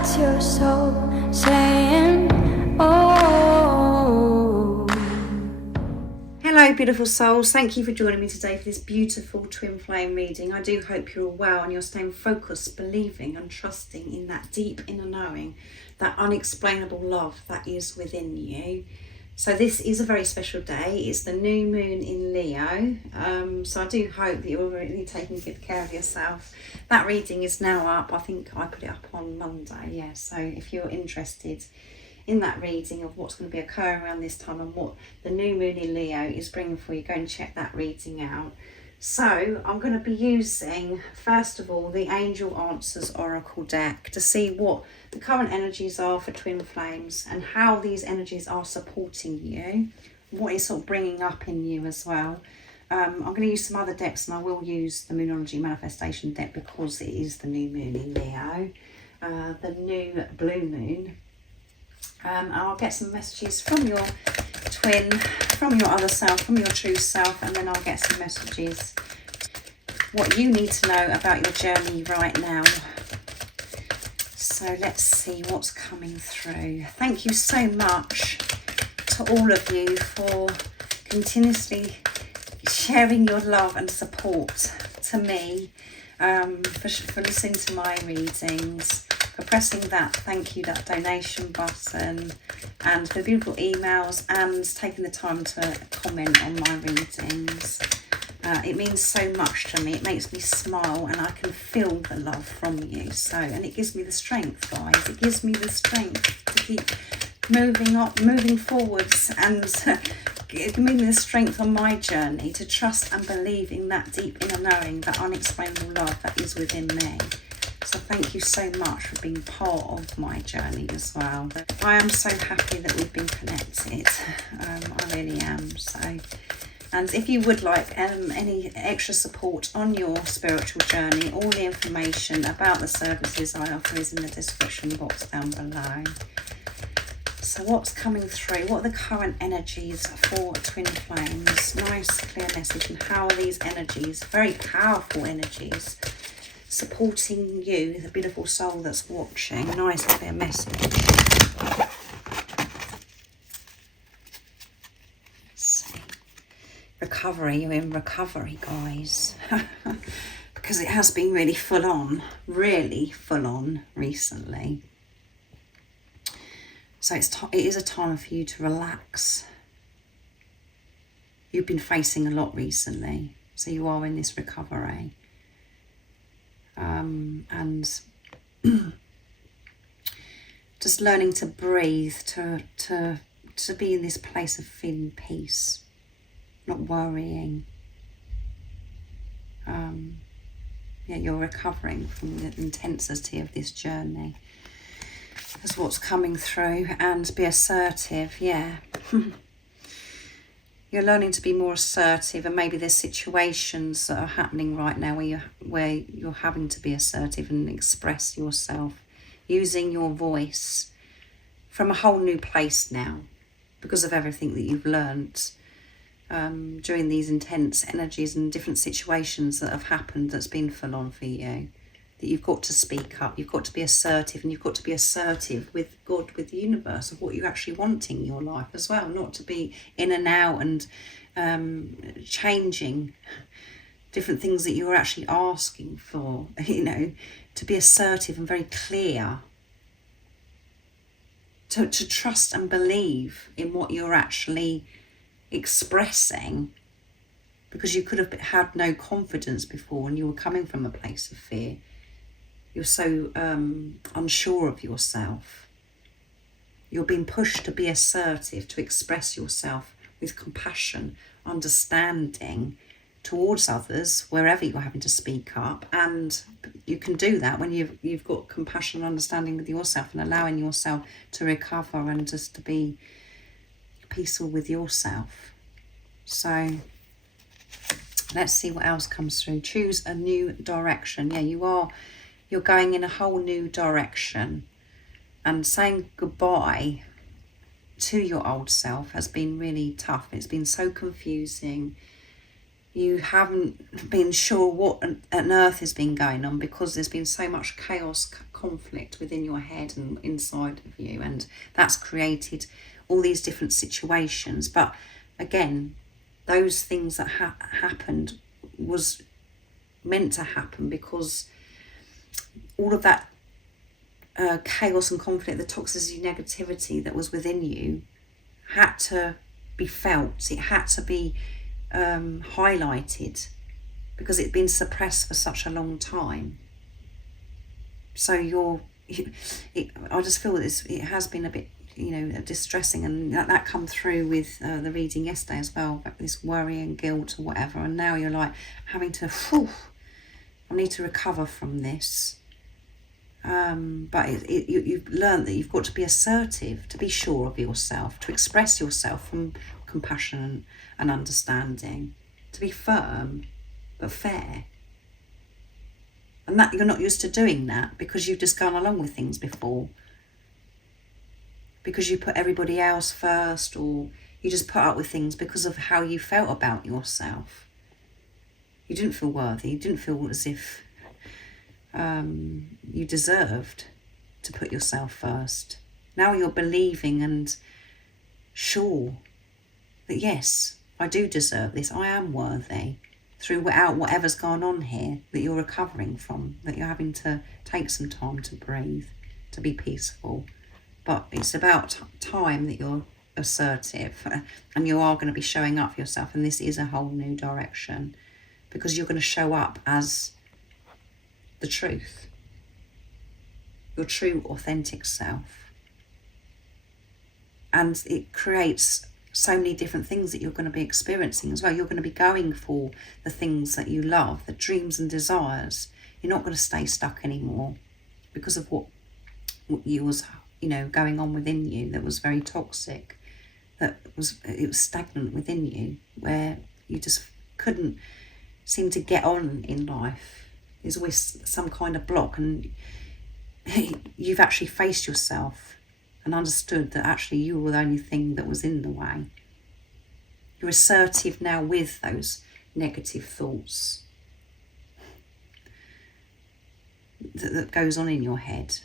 That's your soul saying, oh. Hello beautiful souls, thank you for joining me today for this beautiful twin flame reading. I do hope you're all well and you're staying focused, believing and trusting in that deep inner knowing, that unexplainable love that is within you. So this is a very special day. It's the new moon in Leo, so I do hope that you're really taking good care of yourself. That reading is now up. I think I put it up on Monday, yeah, so if you're interested in that reading of what's going to be occurring around this time and what the new moon in Leo is bringing for you, go and check that reading out. So I'm going to be using, first of all, the Angel Answers Oracle deck to see what the current energies are for twin flames and how these energies are supporting you, what is sort of bringing up in you as well. I'm going to use some other decks, and I will use the Moonology Manifestation deck because it is the new moon in Leo, the new blue moon. And I'll get some messages from your twin, from your other self, from your true self, and then I'll get some messages, what you need to know about your journey right now. So let's see what's coming through. Thank you so much to all of you for continuously sharing your love and support to me, for listening to my readings, for pressing that thank you, that donation button, and for beautiful emails and taking the time to comment on my readings. It means so much to me. It makes me smile and I can feel the love from you. So, and it gives me the strength, guys. It gives me the strength to keep moving up, moving forwards, and giving me the strength on my journey to trust and believe in that deep inner knowing, that unexplainable love that is within me. So thank you so much for being part of my journey as well. I am so happy that we've been connected. I really am. So, and if you would like any extra support on your spiritual journey, all the information about the services I offer is in the description box down below. So what's coming through? What are the current energies for twin flames? Nice clear message. And how are these energies, very powerful energies, supporting you, the beautiful soul that's watching? Nice clear message. Let's see. Recovery. You're in recovery, guys. Because it has been really full on recently. So it is a time for you to relax. You've been facing a lot recently, so you are in this recovery. And just learning to breathe, to be in this place of feeling peace, not worrying. Yeah, you're recovering from the intensity of this journey. That's what's coming through. And be assertive, yeah. You're learning to be more assertive, and maybe there's situations that are happening right now where you're having to be assertive and express yourself using your voice from a whole new place now, because of everything that you've learnt during these intense energies and different situations that have happened that's been full on for you. That you've got to speak up, you've got to be assertive, and you've got to be assertive with God, with the universe, of what you actually want in your life as well, not to be in and out and changing different things that you're actually asking for, you know, to be assertive and very clear, to trust and believe in what you're actually expressing, because you could have had no confidence before and you were coming from a place of fear. You're so unsure of yourself. You're being pushed to be assertive, to express yourself with compassion, understanding towards others, wherever you're having to speak up. And you can do that when you've got compassion and understanding with yourself, and allowing yourself to recover and just to be peaceful with yourself. So let's see what else comes through. Choose a new direction. Yeah, you're going in a whole new direction, and saying goodbye to your old self has been really tough. It's been so confusing. you haven't been sure what on earth has been going on, because there's been so much chaos, conflict within your head and inside of you, and that's created all these different situations. But again, those things that happened was meant to happen because all of that chaos and conflict, the toxicity, negativity that was within you had to be felt. It had to be highlighted because it'd been suppressed for such a long time. So I just feel that it has been a bit, distressing, and that come through with the reading yesterday as well, this worry and guilt or whatever, and now you're like having to, I need to recover from this. But you've learned that you've got to be assertive, to be sure of yourself, to express yourself from compassion and understanding, to be firm but fair. And that you're not used to doing that because you've just gone along with things before. Because you put everybody else first, or you just put up with things because of how you felt about yourself. You didn't feel worthy. You didn't feel as if you deserved to put yourself first. Now you're believing and sure that yes, I do deserve this. I am worthy. Throughout whatever's gone on here that you're recovering from, that you're having to take some time to breathe, to be peaceful. But it's about time that you're assertive, and you are going to be showing up for yourself, and this is a whole new direction, because you're going to show up as the truth, your true authentic self. And it creates so many different things that you're going to be experiencing as well. You're going to be going for the things that you love, the dreams and desires. You're not going to stay stuck anymore because of what you was, going on within you that was very toxic, it was stagnant within you, where you just couldn't seem to get on in life. There's always some kind of block, and you've actually faced yourself and understood that actually you were the only thing that was in the way. You're assertive now with those negative thoughts that goes on in your head.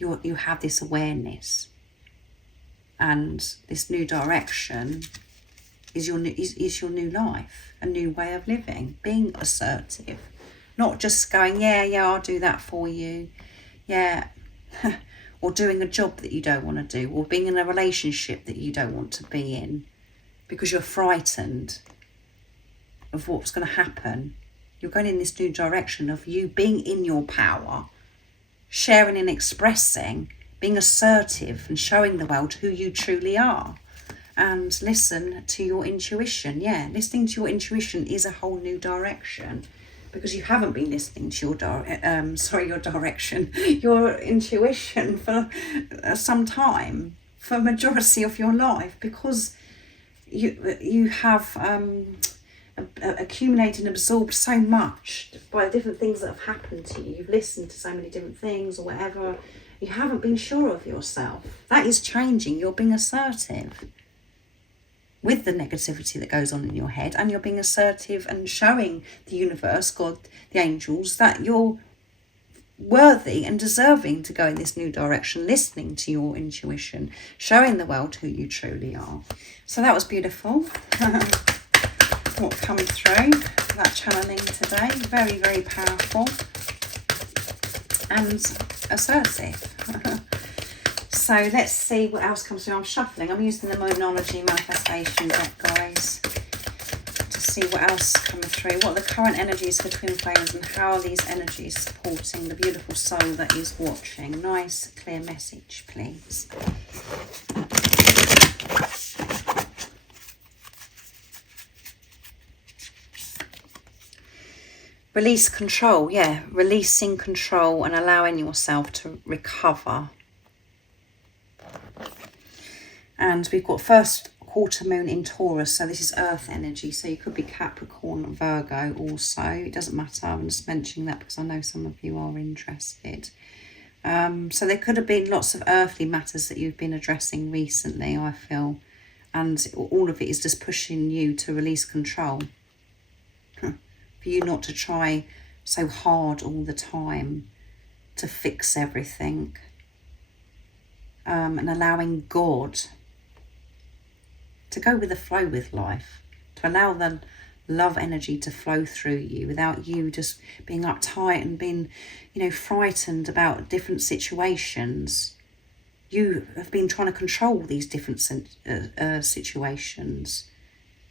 You have this awareness, and this new direction is your new life, a new way of living, being assertive, not just going, yeah, I'll do that for you, yeah, or doing a job that you don't want to do, or being in a relationship that you don't want to be in because you're frightened of what's going to happen. You're going in this new direction of you being in your power, sharing and expressing, being assertive and showing the world who you truly are. And listen to your intuition. Yeah, listening to your intuition is a whole new direction, because you haven't been listening to your intuition for some time, for majority of your life, because you have accumulated and absorbed so much by the different things that have happened to you. You've listened to so many different things or whatever. You haven't been sure of yourself. That is changing. You're being assertive with the negativity that goes on in your head, and you're being assertive and showing the universe, God, the angels, that you're worthy and deserving to go in this new direction, listening to your intuition, showing the world who you truly are. So that was beautiful. What coming through, that channeling today, very, very powerful and assertive. So let's see what else comes through. I'm shuffling. I'm using the Monology Manifestation deck, guys, to see what else comes through. What are the current energies for twin flames, and how are these energies supporting the beautiful soul that is watching? Nice, clear message, please. Release control, yeah. Releasing control and allowing yourself to recover. And we've got first quarter moon in Taurus, so this is earth energy, so you could be Capricorn or Virgo also. It doesn't matter, I'm just mentioning that because I know some of you are interested. So there could have been lots of earthly matters that you've been addressing recently, I feel, and all of it is just pushing you to release control. for you not to try so hard all the time to fix everything, and allowing God to go with the flow with life, to allow the love energy to flow through you without you just being uptight and being, frightened about different situations. You have been trying to control these different situations,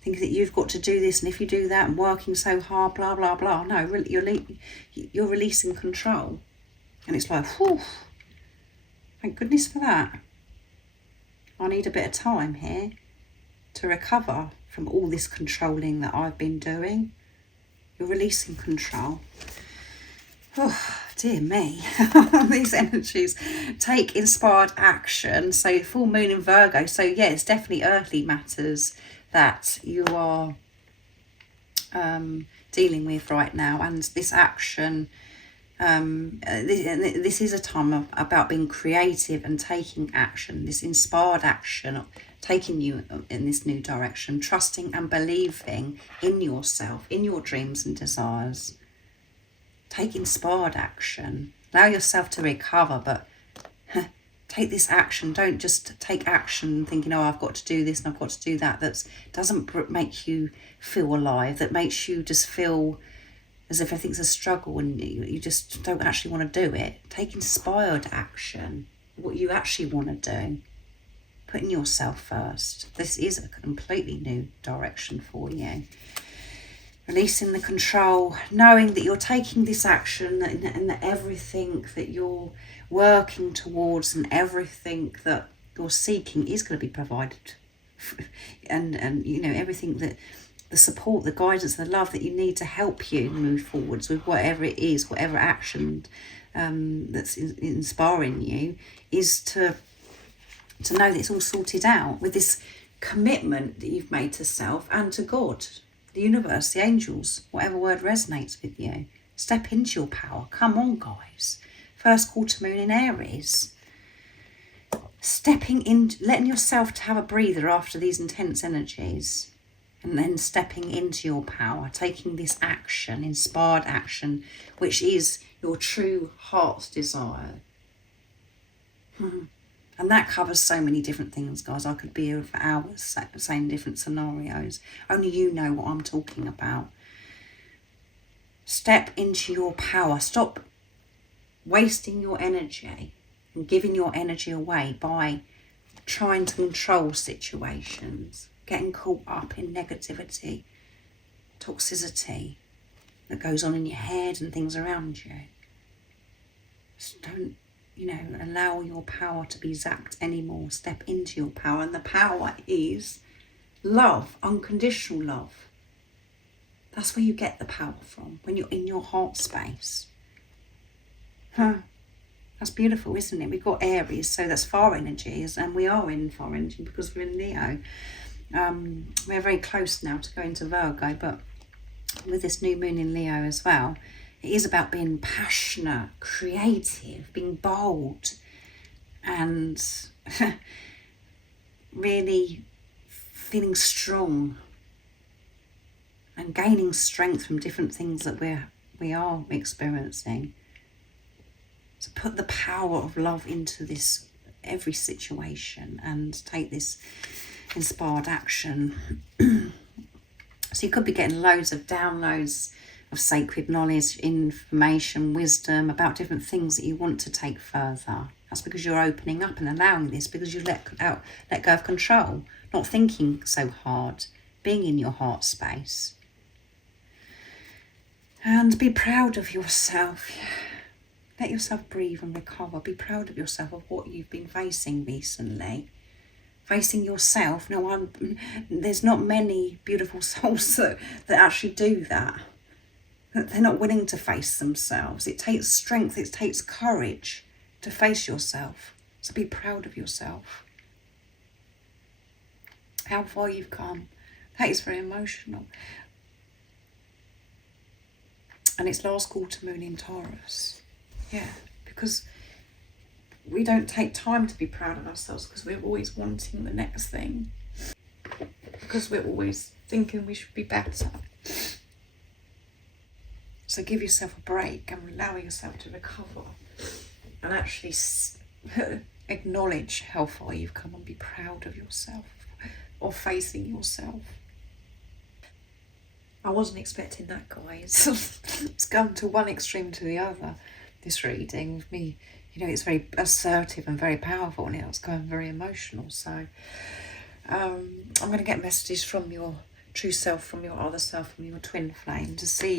thinking that you've got to do this, and if you do that, and working so hard, blah, blah, blah. No, really, you're releasing control. And it's like, whew, thank goodness for that. I need a bit of time here to recover from all this controlling that I've been doing. You're releasing control. Oh, dear me. These energies. Take inspired action. So full moon in Virgo. So yeah, it's definitely earthly matters that you are dealing with right now. And this action, this is a time about being creative and taking action. This inspired action, taking you in this new direction, trusting and believing in yourself, in your dreams and desires. Take inspired action. Allow yourself to recover, but take this action. Don't just take action thinking, oh, I've got to do this and I've got to do that. That doesn't make you feel alive. That makes you just feel as if everything's a struggle and you just don't actually want to do it. Take inspired action. What you actually want to do. Putting yourself first. This is a completely new direction for you. Releasing the control, knowing that you're taking this action and that everything that you're working towards and everything that you're seeking is going to be provided. And everything that the support, the guidance, the love that you need to help you move forwards with whatever it is, whatever action that's inspiring you, is to know that it's all sorted out with this commitment that you've made to self and to God, the universe, the angels, whatever word resonates with you. Step into your power. Come on, guys. First quarter moon in Aries. Stepping in, letting yourself to have a breather after these intense energies. And then stepping into your power, taking this action, inspired action, which is your true heart's desire. And that covers so many different things, guys. I could be here for hours saying different scenarios. Only you know what I'm talking about. Step into your power. Stop wasting your energy and giving your energy away by trying to control situations, getting caught up in negativity, toxicity that goes on in your head and things around you. Just don't allow your power to be zapped anymore. Step into your power. And the power is love, unconditional love. That's where you get the power from, when you're in your heart space. That's beautiful, isn't it? We've got Aries, so that's fire energies, and we are in fire energy because we're in Leo. We're very close now to going to Virgo, but with this new moon in Leo as well, it is about being passionate, creative, being bold, and really feeling strong and gaining strength from different things that we are experiencing. So put the power of love into this every situation and take this inspired action. So you could be getting loads of downloads of sacred knowledge, information, wisdom about different things that you want to take further. That's because you're opening up and allowing this, because you let go of control, not thinking so hard, being in your heart space. And be proud of yourself. Let yourself breathe and recover. Be proud of yourself, of what you've been facing recently. Facing yourself. No, there's not many beautiful souls that actually do that. They're not willing to face themselves. It takes strength, it takes courage to face yourself. So be proud of yourself. How far you've come. That is very emotional. And it's last quarter moon in Taurus. Yeah, because we don't take time to be proud of ourselves, because we're always wanting the next thing. Because we're always thinking we should be better. So give yourself a break and allow yourself to recover and actually acknowledge how far you've come and be proud of yourself or facing yourself. I wasn't expecting that, guys. It's gone to one extreme to the other, this reading with me. You know, it's very assertive and very powerful, and it's going very emotional. So I'm going to get messages from your true self, from your other self, from your twin flame to see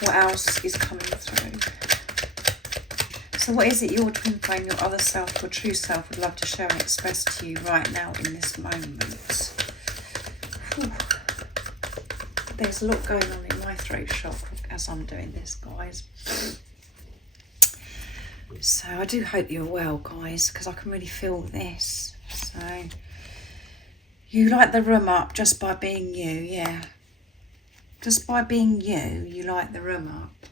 what else is coming through. So what is it your twin flame, your other self, your true self would love to share and express to you right now in this moment? Whew. There's a lot going on in my throat chakra as I'm doing this, guys. So I do hope you're well, guys, because I can really feel this. So you light the room up just by being you, yeah. Just by being you, you light the room up.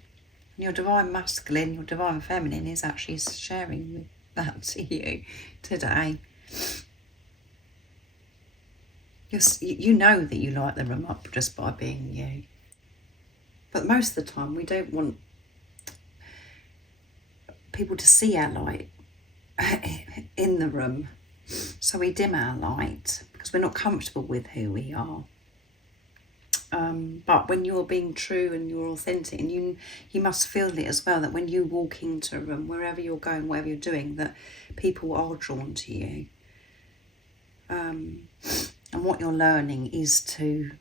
And your divine masculine, your divine feminine is actually sharing that to you today. You know that you light the room up just by being you. But most of the time we don't want people to see our light in the room. So we dim our light because we're not comfortable with who we are. But when you're being true and you're authentic, and you must feel it as well, that when you walk into a room, wherever you're going, whatever you're doing, that people are drawn to you. And what you're learning is to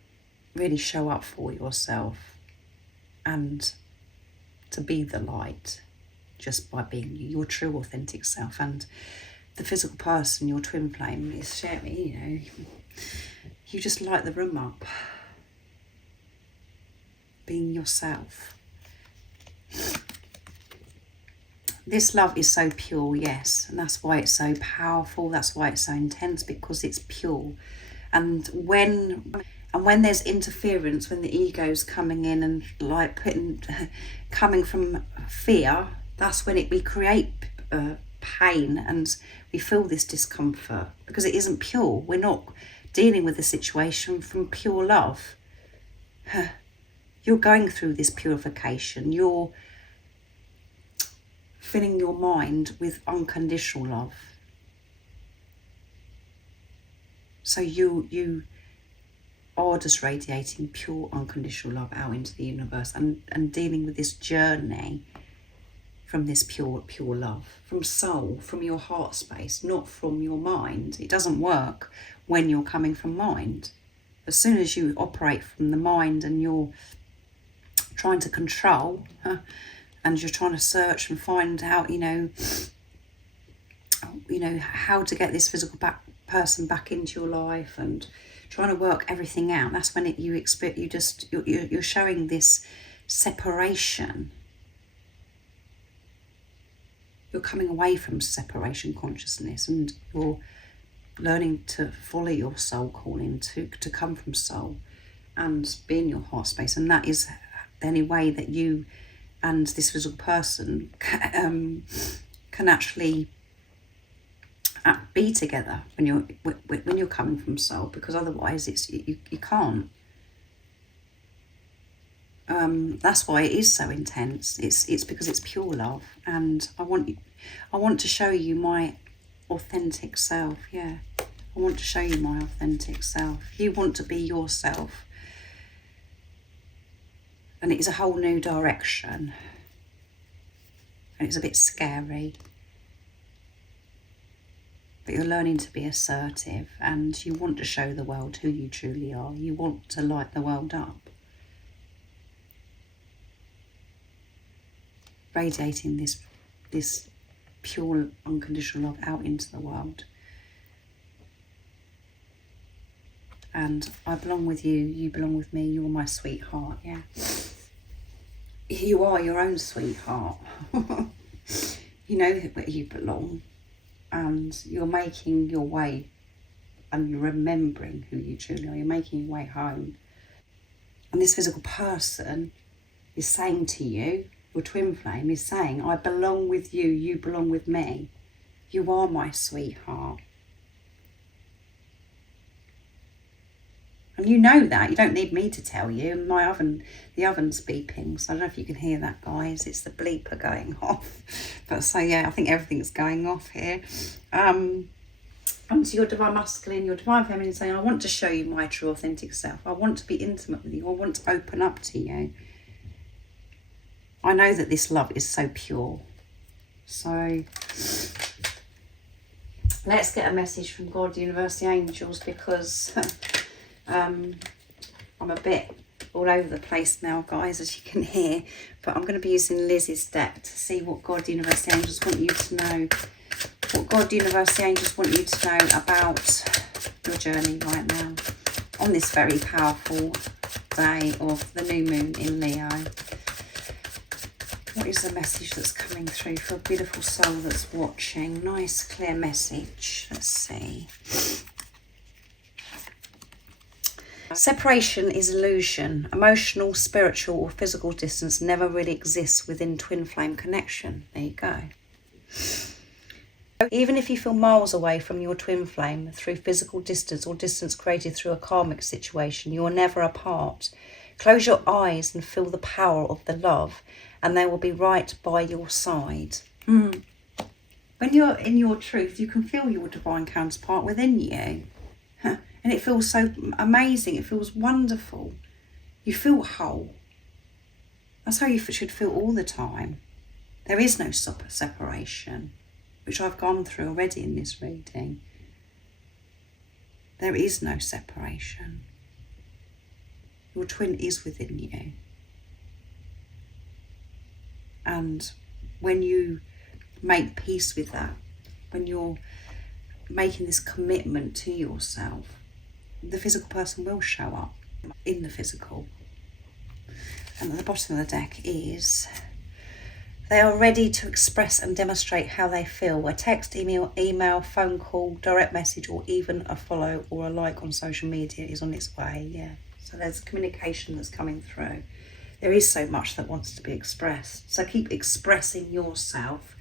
really show up for yourself and to be the light just by being you, your true authentic self. And the physical person, your twin flame, is sharing, you know, you just light the room up, being yourself. This love is so pure, yes, and that's why it's so powerful, that's why it's so intense, because it's pure. And when there's interference, when the ego's coming in and like coming from fear, that's when we create pain and we feel this discomfort, because it isn't pure. We're not dealing with the situation from pure love. You're going through this purification. You're filling your mind with unconditional love. So you are just radiating pure unconditional love out into the universe and dealing with this journey from this pure love, from soul, from your heart space, not from your mind. It doesn't work when you're coming from mind. As soon as you operate from the mind and you're trying to control, and you're trying to search and find out, you know how to get this physical person back into your life and trying to work everything out, that's when you're showing this separation. You're coming away from separation consciousness and you're learning to follow your soul calling, to come from soul and be in your heart space. And that is the only way that you and this physical person can actually be together when you're coming from soul, because otherwise you can't. That's why it is so intense. It's because it's pure love, and I want to show you my authentic self. Yeah, I want to show you my authentic self. You want to be yourself, and it is a whole new direction, and it's a bit scary. But you're learning to be assertive, and you want to show the world who you truly are. You want to light the world up. Radiating this pure, unconditional love out into the world. And I belong with you, you belong with me, you're my sweetheart, yeah. You are your own sweetheart. You know where you belong. And you're making your way and you're remembering who you truly are. You're making your way home. And this physical person is saying to you, your twin flame is saying, I belong with you, you belong with me. You are my sweetheart. And And you know that. You don't need me to tell you. The oven's beeping. So I don't know if you can hear that, guys. It's the bleeper going off. But so, yeah, I think everything's going off here. Onto your divine masculine, your divine feminine, saying, I want to show you my true authentic self. I want to be intimate with you. I want to open up to you. I know that this love is so pure. So let's get a message from God, the universe, the angels, because I'm a bit all over the place now, guys, as you can hear. But I'm going to be using Liz's deck to see what God, the universe, the angels want you to know. What God, the universe, the angels want you to know about your journey right now on this very powerful day of the new moon in Leo. What is the message that's coming through for a beautiful soul that's watching? Nice, clear message. Let's see. Separation is illusion. Emotional, spiritual or physical distance never really exists within twin flame connection. There you go. Even if you feel miles away from your twin flame through physical distance or distance created through a karmic situation, you are never apart. Close your eyes and feel the power of the love, and they will be right by your side. When you're in your truth, you can feel your divine counterpart within you. And it feels so amazing. It feels wonderful. You feel whole. That's how you should feel all the time. There is no separation, which I've gone through already in this reading. There is no separation. Your twin is within you. And when you make peace with that, when you're making this commitment to yourself, the physical person will show up in the physical. And at the bottom of the deck is, they are ready to express and demonstrate how they feel. A text, email, phone call, direct message, or even a follow or a like on social media is on its way. Yeah. So there's communication that's coming through. There is so much that wants to be expressed. So keep expressing yourself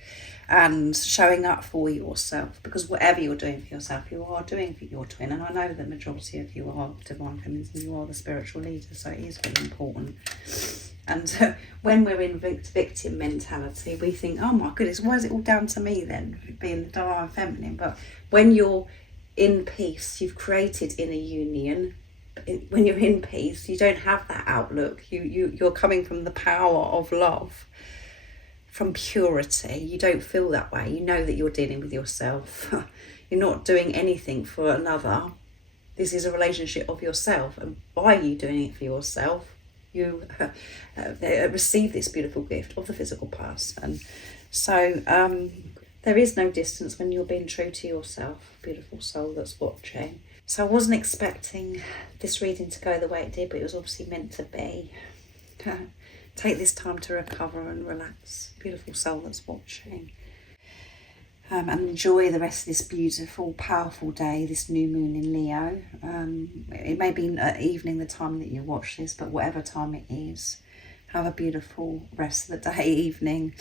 and showing up for yourself, because whatever you're doing for yourself, you are doing for your twin. And I know the majority of you are divine feminines and you are the spiritual leader, so it is really important. And when we're in victim mentality, we think, oh my goodness, why is it all down to me then, being the divine feminine? But when you're in peace, you've created inner union. When you're in peace, you don't have that outlook. You're coming from the power of love, from purity. You don't feel that way. You know that you're dealing with yourself. You're not doing anything for another. This is a relationship of yourself. And by you doing it for yourself, you receive this beautiful gift of the physical person. So there is no distance when you're being true to yourself, beautiful soul that's watching. So I wasn't expecting this reading to go the way it did, but it was obviously meant to be. Take this time to recover and relax, beautiful soul that's watching. And enjoy the rest of this beautiful, powerful day, this new moon in Leo. It may be evening the time that you watch this, but whatever time it is, have a beautiful rest of the day, evening.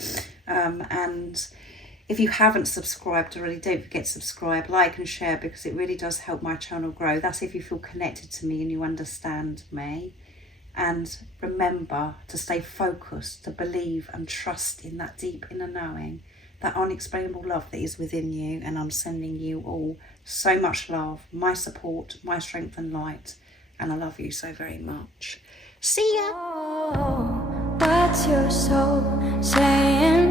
And if you haven't subscribed already, don't forget to subscribe, like and share, because it really does help my channel grow. That's if you feel connected to me and you understand me. And remember to stay focused, to believe and trust in that deep inner knowing, that unexplainable love that is within you. And I'm sending you all so much love, my support, my strength and light. And I love you so very much. See ya. Oh, what's your soul saying?